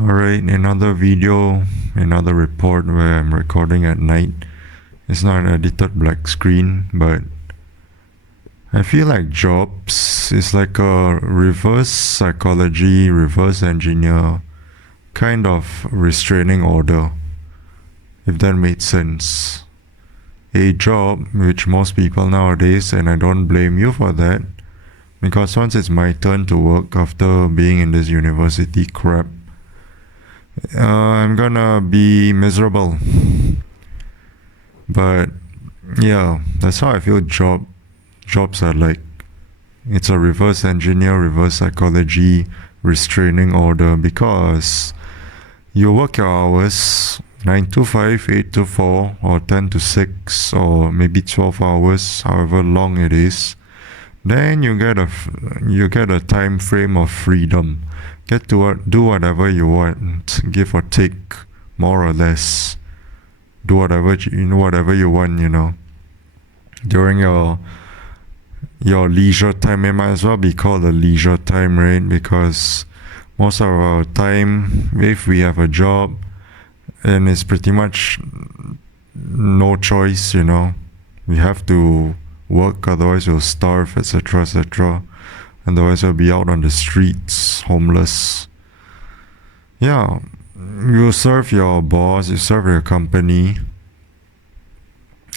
Alright, another video, another report where I'm recording at night. It's not an edited black screen, but I feel like jobs is like a reverse psychology, reverse engineer kind of restraining order, if that made sense. A job, which most people nowadays, and I don't blame you for that, because once it's my turn to work after being in this university crap, I'm gonna be miserable. But yeah, that's how I feel jobs are like. It's a reverse engineer, reverse psychology restraining order, because you work your hours 9 to 5, 8 to 4, or 10 to 6, or maybe 12 hours, however long it is. Then you get a time frame of freedom. Get to do whatever you want, give or take, more or less. Do whatever you want, during your leisure time. It might as well be called a leisure time, right? Because most of our time, if we have a job, and it's pretty much no choice, we have to work, otherwise we'll starve, etc., etc. Otherwise we'll be out on the streets, homeless. Yeah, you serve your boss, you serve your company,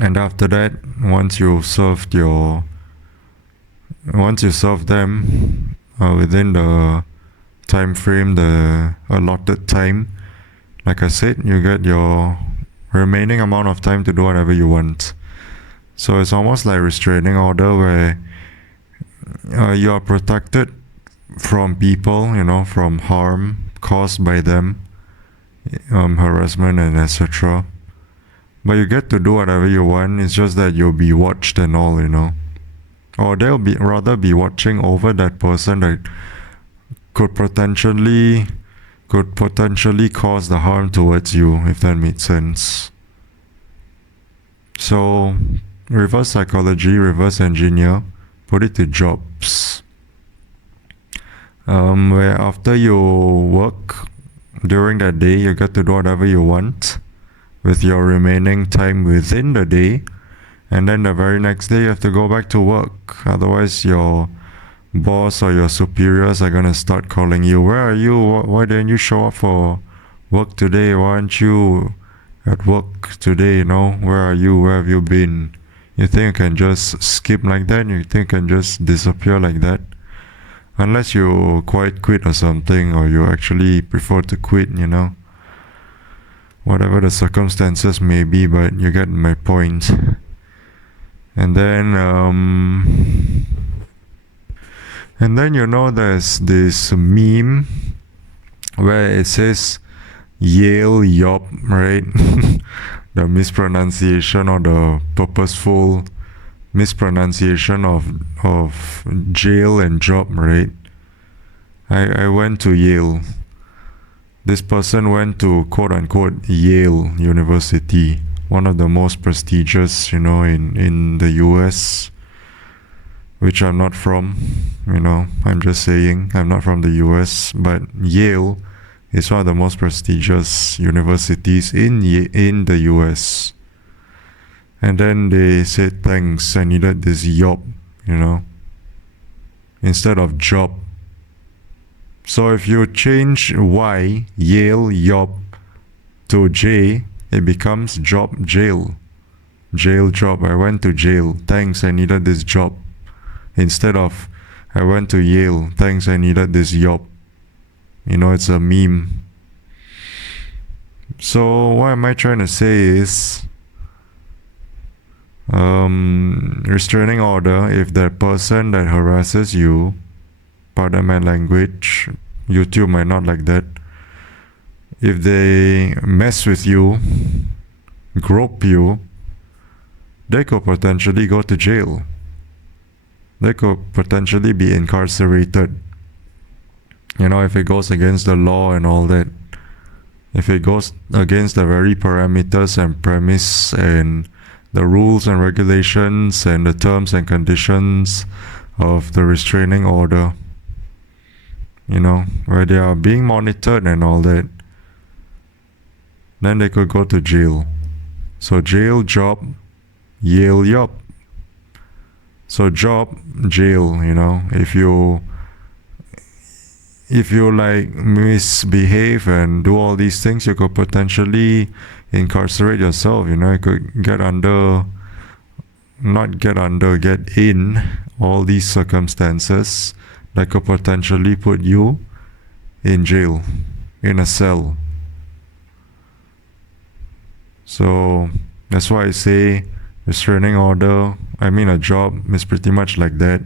and after that, once you serve them within the time frame, the allotted time, like I said, you get your remaining amount of time to do whatever you want. So it's almost like restraining order, where you are protected from people, from harm caused by them, harassment and etc. But you get to do whatever you want. It's just that you'll be watched and all, or they'll be watching over that person that could potentially cause the harm towards you, if that makes sense. So reverse psychology, reverse engineer, put it to jobs, where after you work during that day, you get to do whatever you want with your remaining time within the day, and then the very next day you have to go back to work. Otherwise your boss or your superiors are gonna start calling you. Where are you? Why didn't you show up for work today? Why aren't you at work today? Where are you? Where have you been? You think you can just skip like that? You think you can just disappear like that? Unless you quit or something, or you actually prefer to quit, whatever the circumstances may be, but you get my point. And then there's this meme where it says Yale Yop, right? The mispronunciation, or the purposeful mispronunciation of jail and job, right? I went to Yale. This person went to quote unquote Yale University, one of the most prestigious, in the US, which I'm not from. I'm just saying, I'm not from the US, but Yale is one of the most prestigious universities in the US. And then they said, thanks, I needed this job, instead of job. So if you change Y, Yale, Yob, to J, it becomes job, jail. Jail, job. I went to jail. Thanks, I needed this job. Instead of, I went to Yale. Thanks, I needed this job. It's a meme. So what am I trying to say is, restraining order, if that person that harasses you, pardon my language, YouTube might not like that, if they mess with you, grope you, they could potentially go to jail. They could potentially be incarcerated. If it goes against the law and all that. If it goes against the very parameters and premise and the rules and regulations and the terms and conditions of the restraining order. where they are being monitored and all that, then they could go to jail. So jail, job, Yale, yup. So job, jail, if you like misbehave and do all these things, you could potentially incarcerate yourself. You could get in all these circumstances that could potentially put you in jail, in a cell. So that's why I say restraining order, a job is pretty much like that,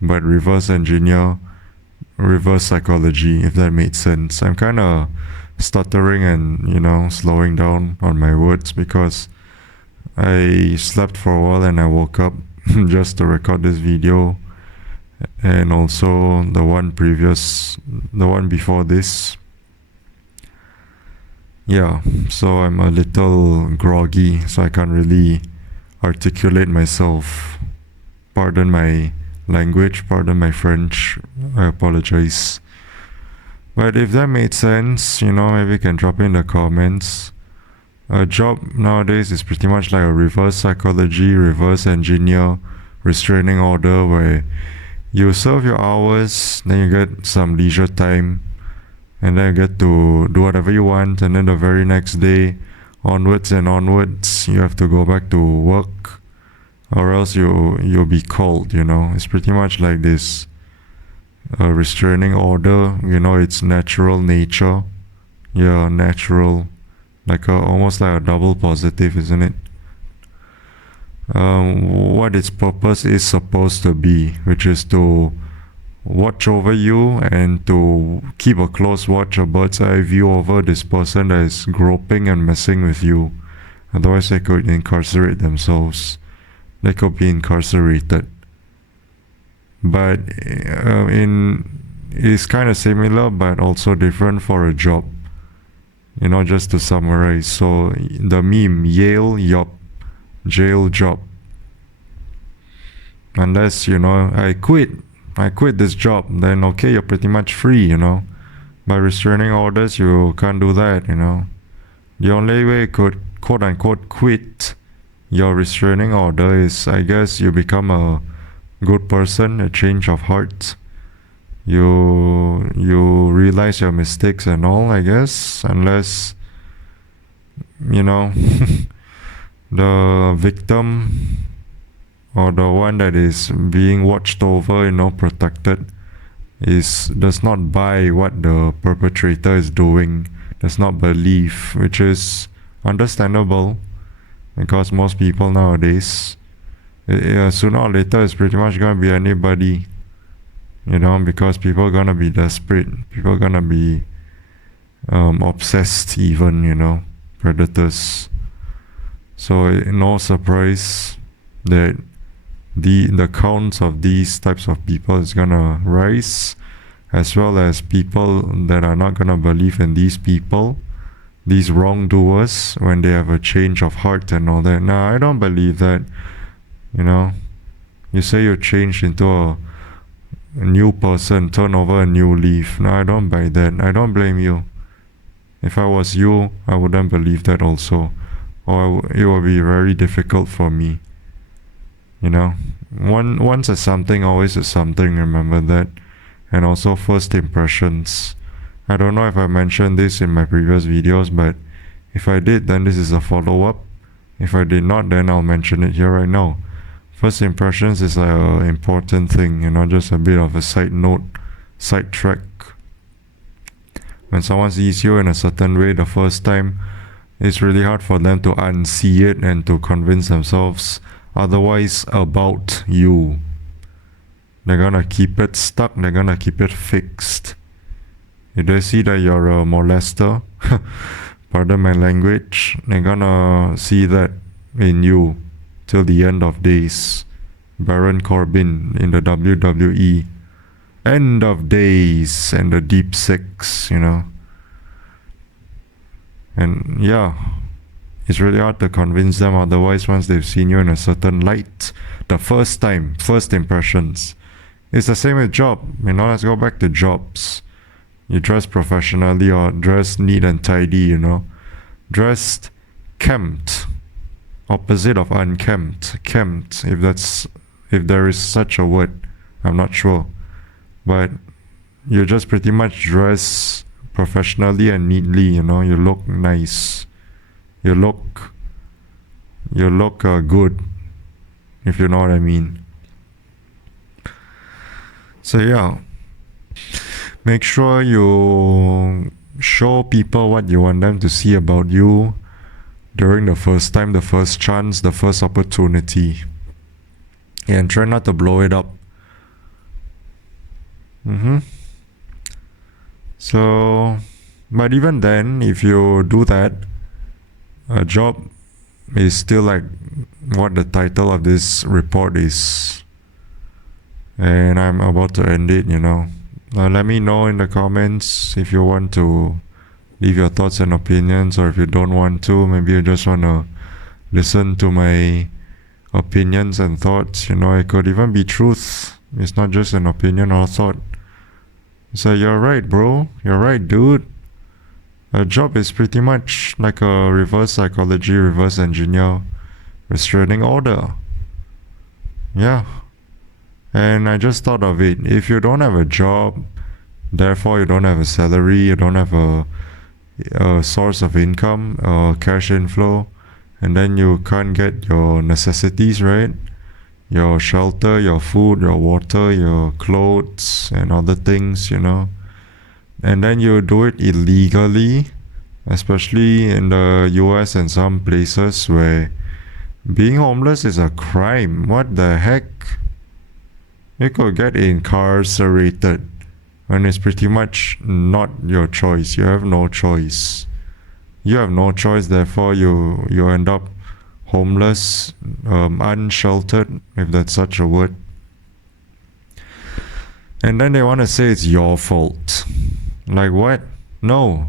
but reverse engineer, reverse psychology, if that made sense. I'm kind of stuttering and slowing down on my words because I slept for a while and I woke up just to record this video, and also the one before this. Yeah, so I'm a little groggy, so I can't really articulate myself. Pardon my language, pardon my French, I apologize. But if that made sense, maybe you can drop in the comments. A job nowadays is pretty much like a reverse psychology, reverse engineer, restraining order, where you serve your hours, then you get some leisure time, and then you get to do whatever you want, and then the very next day, onwards, you have to go back to work, or else you'll be called. It's pretty much like this restraining order. It's natural nature. Yeah, natural, almost like a double positive, isn't it? What its purpose is supposed to be, which is to watch over you and to keep a close watch, a bird's eye view over this person that is groping and messing with you. Otherwise they could incarcerate themselves. They could be incarcerated. But it's kind of similar but also different for a job. Just to summarize. So the meme, Yale, yup, jail, job. Unless, I quit this job, then okay, you're pretty much free, By restraining orders, you can't do that, The only way you could quote unquote quit your restraining order is, I guess, you become a good person, a change of heart. You realize your mistakes and all, I guess, unless, the victim or the one that is being watched over, protected, does not buy what the perpetrator is doing, does not believe, which is understandable, because most people nowadays, sooner or later, it's pretty much gonna be anybody, because people are gonna be desperate, people are gonna be obsessed even, predators. So no surprise that the counts of these types of people is gonna rise, as well as people that are not gonna believe in these people, these wrongdoers, when they have a change of heart and all that. Nah, I don't believe that. You say you changed into a new person, turn over a new leaf. No, I don't buy that. I don't blame you. If I was you, I wouldn't believe that also, or it would be very difficult for me. Once a something, always a something, remember that. And also first impressions. I don't know if I mentioned this in my previous videos, but if I did, then this is a follow-up. If I did not, then I'll mention it here right now. First impressions is an important thing, just a bit of a side note, side track. When someone sees you in a certain way the first time, it's really hard for them to unsee it and to convince themselves otherwise about you. They're gonna keep it stuck, they're gonna keep it fixed. If they see that you're a molester, pardon my language, they're gonna see that in you till the end of days. Baron Corbin in the WWE. End of days and the deep six, And yeah, it's really hard to convince them otherwise once they've seen you in a certain light. The first time, first impressions. It's the same with job. Let's go back to jobs. You dress professionally or dress neat and tidy, you know. Dressed kempt. Opposite of unkempt. Kempt, if there is such a word. I'm not sure. But you just pretty much dress professionally and neatly, you know. You look nice. You look good, if you know what I mean. So yeah, make sure you show people what you want them to see about you during the first time, the first chance, the first opportunity, and try not to blow it up. So, but even then, if you do that, a job is still like what the title of this report is. And I'm about to end it, you know. Let me know in the comments if you want to leave your thoughts and opinions, or if you don't want to, maybe you just want to listen to my opinions and thoughts. You know, it could even be truth. It's not just an opinion or thought. So you're right, bro. You're right, dude. A job is pretty much like a reverse psychology, reverse engineer restraining order. Yeah. And I just thought of it. If you don't have a job, therefore you don't have a salary, you don't have a source of income, cash inflow, and then you can't get your necessities, right? Your shelter, your food, your water, your clothes, and other things, you know. And then you do it illegally, especially in the US and some places where being homeless is a crime. What the heck? You could get incarcerated when it's pretty much not your choice. You have no choice. You have no choice, therefore you end up homeless, unsheltered, if that's such a word. And then they want to say it's your fault. Like what? No.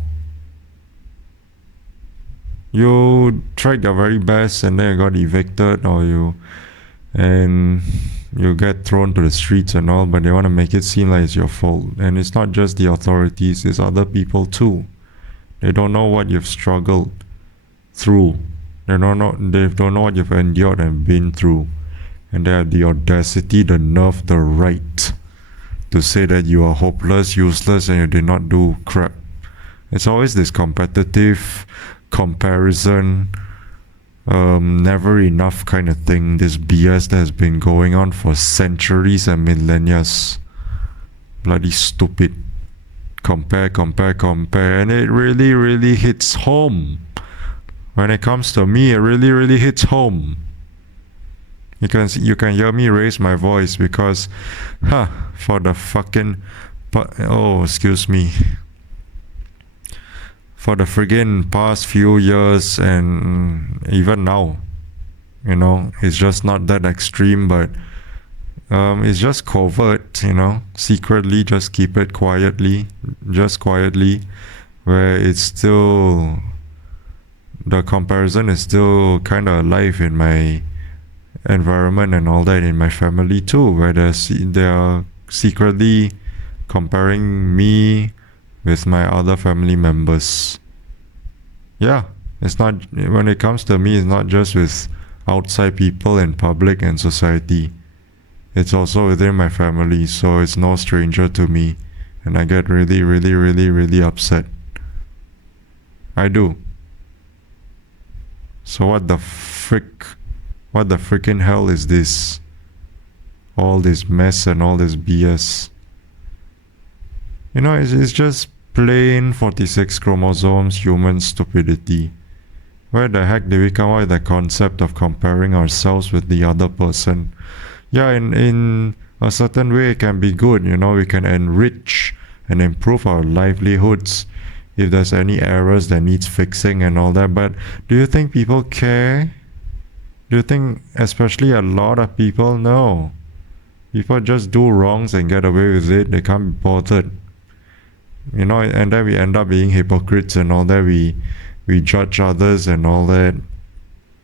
You tried your very best and then you got evicted, or you get thrown to the streets and all, but they want to make it seem like it's your fault. And it's not just the authorities, it's other people too. They don't know what you've struggled through. They don't know what you've endured and been through. And they have the audacity, the nerve, the right to say that you are hopeless, useless, and you did not do crap. It's always this competitive comparison, never enough kind of thing, this BS that has been going on for centuries and millennia. Bloody stupid. Compare, and it really, really hits home. When it comes to me, it really, really hits home. You can hear me raise my voice because, for the friggin' past few years and even now, you know, it's just not that extreme, but it's just covert, you know, secretly, just keep it quietly, where it's still, the comparison is still kind of alive in my environment and all that, in my family too, where they are secretly comparing me with my other family members. Yeah, it's not, when it comes to me, it's not just with outside people in public and society. It's also within my family, so it's no stranger to me. And I get really, really, really, really upset. I do. So what the freaking hell is this? All this mess and all this BS. You know, it's just plain 46 chromosomes human stupidity. Where the heck did we come up with the concept of comparing ourselves with the other person? Yeah, in a certain way it can be good, you know, we can enrich and improve our livelihoods if there's any errors that needs fixing and all that, but do you think people care? Do you think, especially a lot of people? No. People just do wrongs and get away with it. They can't be bothered. You know, and then we end up being hypocrites and all that. We judge others and all that,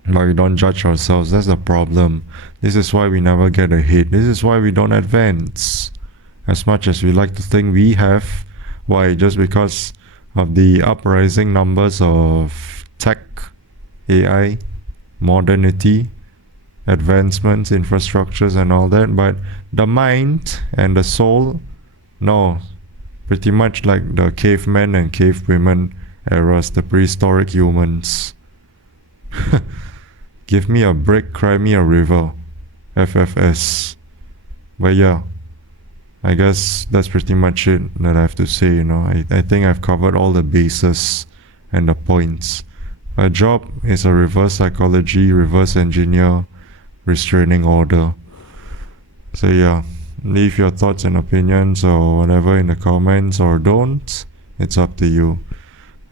but we don't judge ourselves. That's the problem. This is why we never get ahead. This is why we don't advance. As much as we like to think we have, Why? Just because of the uprising numbers of tech, AI, modernity, advancements, infrastructures, and all that. But the mind and the soul, no, pretty much like the cavemen and cavewomen eras, the prehistoric humans. Give me a break, cry me a river. FFS. But yeah, I guess that's pretty much it that I have to say. I think I've covered all the bases and the points. A job is a reverse psychology, reverse engineer, restraining order. So yeah, leave your thoughts and opinions or whatever in the comments, or don't. It's up to you.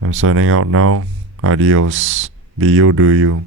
I'm signing out now. Adios. Be you, do you.